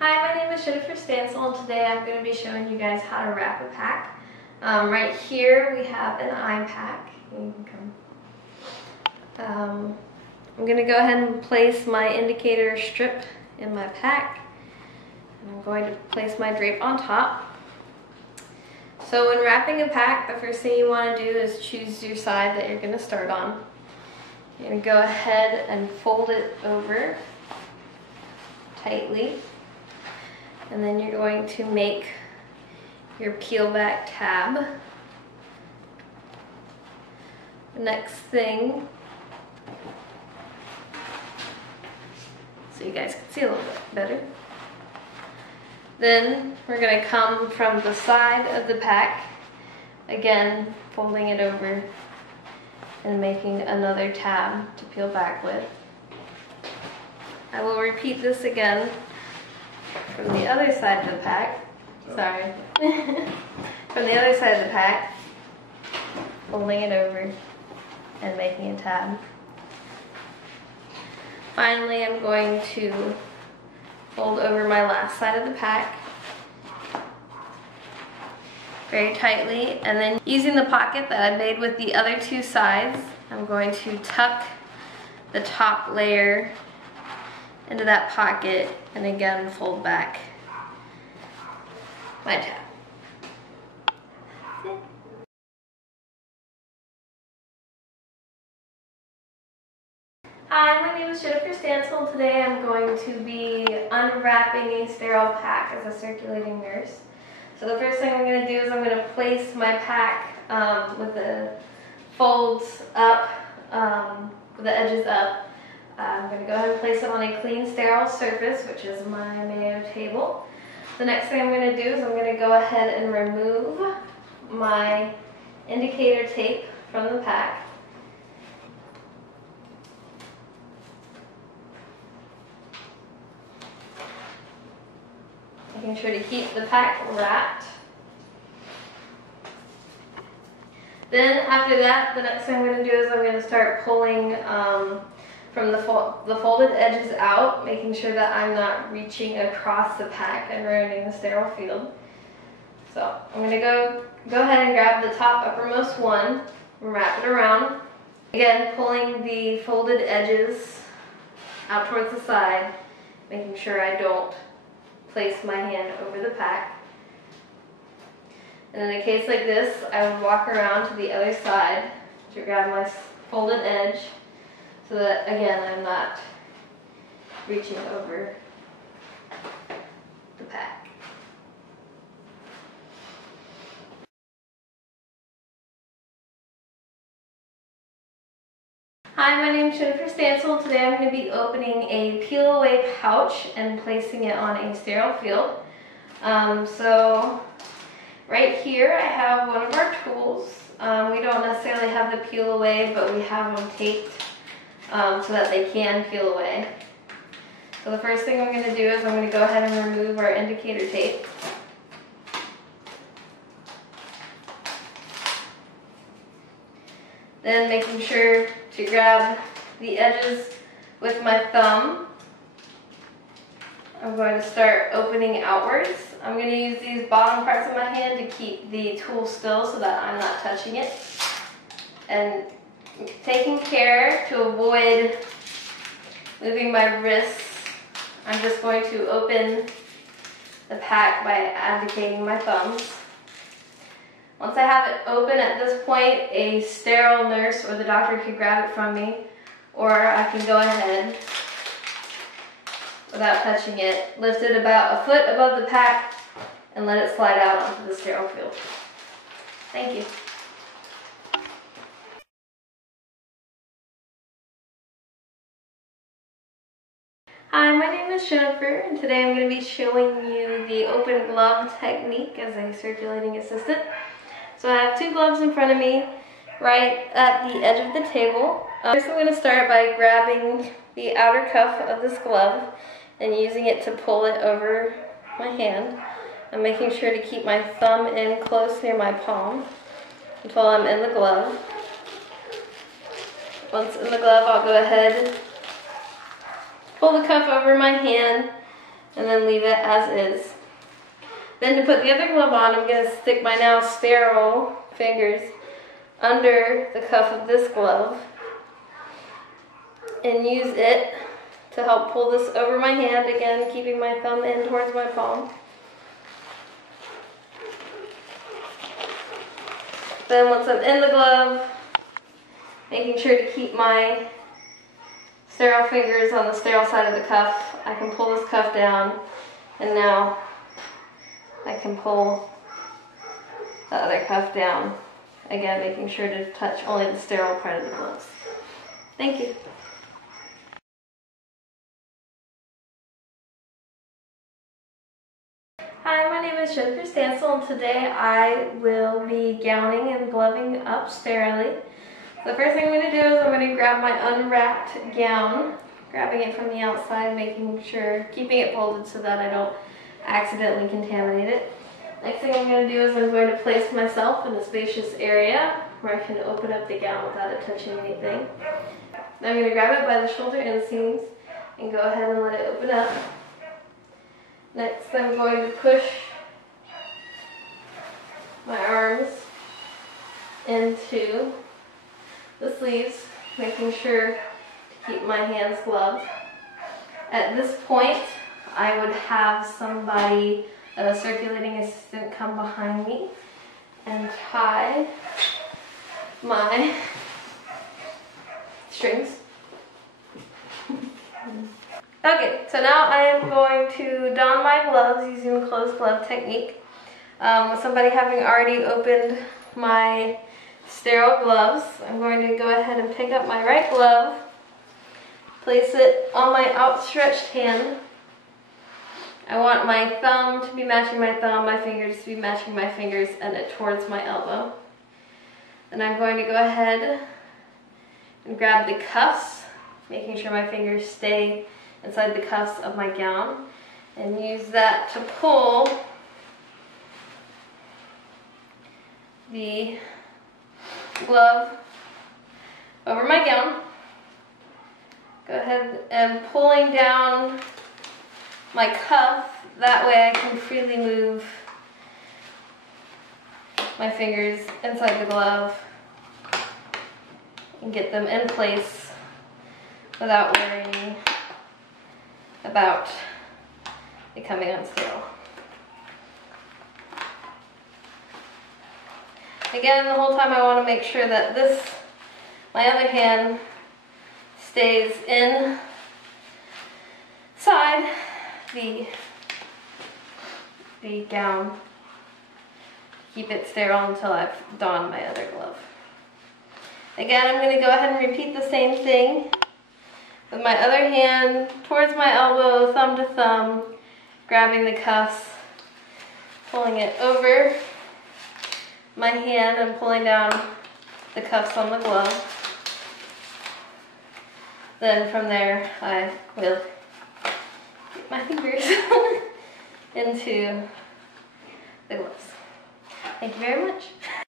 Hi, my name is Jennifer Stansel, and today I'm going to be showing you guys how to wrap a pack. Right here we have an eye pack. You can come. I'm going to go ahead and place my indicator strip in my pack. I'm going to place my drape on top. So when wrapping a pack, the first thing you want to do is choose your side that you're going to start on. You're going to go ahead and fold it over tightly. And then you're going to make your peel back tab. The next thing, so you guys can see a little bit better. Then we're going to come from the side of the pack, again folding it over and making another tab to peel back with. I will repeat this again from the other side of the pack. Sorry. From the other side of the pack, folding it over and making a tab. Finally, I'm going to fold over my last side of the pack very tightly, and then using the pocket that I made with the other two sides, I'm going to tuck the top layer into that pocket and again fold back my tab. Hi, my name is Jennifer Stansel. Today I'm going to be unwrapping a sterile pack as a circulating nurse. So the first thing I'm going to do is I'm going to place my pack with the folds up, with the edges up. I'm going to go ahead and place it on a clean, sterile surface, which is my Mayo table. The next thing I'm going to do is I'm going to go ahead and remove my indicator tape from the pack. Making sure to keep the pack wrapped. Then after that, the next thing I'm going to do is I'm going to start pulling from the folded edges out, making sure that I'm not reaching across the pack and ruining the sterile field. So I'm going to go ahead and grab the top uppermost one and wrap it around. Again, pulling the folded edges out towards the side, making sure I don't place my hand over the pack. And in a case like this, I would walk around to the other side to grab my folded edge, so that, again, I'm not reaching over the pack. Hi, my name is Jennifer Stansel. Today I'm going to be opening a peel away pouch and placing it on a sterile field. So right here I have one of our tools. We don't necessarily have the peel away, but we have them taped so that they can peel away. So the first thing I'm going to do is I'm going to go ahead and remove our indicator tape. Then making sure to grab the edges with my thumb. I'm going to start opening outwards. I'm going to use these bottom parts of my hand to keep the tool still so that I'm not touching it. And taking care to avoid moving my wrists, I'm just going to open the pack by abdicating my thumbs. Once I have it open, at this point, a sterile nurse or the doctor can grab it from me, or I can go ahead without touching it, lift it about a foot above the pack, and let it slide out onto the sterile field. Thank you. Hi, my name is Jennifer, and today I'm going to be showing you the open glove technique as a circulating assistant. So I have two gloves in front of me, right at the edge of the table. First I'm going to start by grabbing the outer cuff of this glove and using it to pull it over my hand. I'm making sure to keep my thumb in close near my palm until I'm in the glove. Once in the glove, I'll go ahead, pull the cuff over my hand, and then leave it as is. Then to put the other glove on, I'm going to stick my now sterile fingers under the cuff of this glove and use it to help pull this over my hand, again keeping my thumb in towards my palm. Then once I'm in the glove, making sure to keep my sterile fingers on the sterile side of the cuff, I can pull this cuff down, and now I can pull the other cuff down. Again, making sure to touch only the sterile part of the gloves. Thank you. Hi, my name is Jennifer Stansel, and today I will be gowning and gloving up sterilely. The first thing I'm going to do is I'm going to grab my unwrapped gown, grabbing it from the outside, making sure, keeping it folded so that I don't accidentally contaminate it. Next thing I'm going to do is I'm going to place myself in a spacious area where I can open up the gown without it touching anything. Then I'm going to grab it by the shoulder inseams and go ahead and let it open up. Next, I'm going to push my arms into the sleeves, making sure to keep my hands gloved. At this point, I would have somebody, a circulating assistant, come behind me and tie my strings. Okay, so now I am going to don my gloves using the closed glove technique. With somebody having already opened my sterile gloves, I'm going to go ahead and pick up my right glove, place it on my outstretched hand. I want my thumb to be matching my thumb, my fingers to be matching my fingers, and it towards my elbow. Then I'm going to go ahead and grab the cuffs, making sure my fingers stay inside the cuffs of my gown, and use that to pull the glove over my gown. Go ahead and pulling down my cuff, that way I can freely move my fingers inside the glove and get them in place without worrying about becoming unsterile. Again, the whole time I want to make sure that my other hand stays inside the gown. Keep it sterile until I've donned my other glove. Again, I'm going to go ahead and repeat the same thing with my other hand towards my elbow, thumb to thumb, grabbing the cuffs, pulling it over my hand and pulling down the cuffs on the glove. Then from there, I will get my fingers into the gloves. Thank you very much.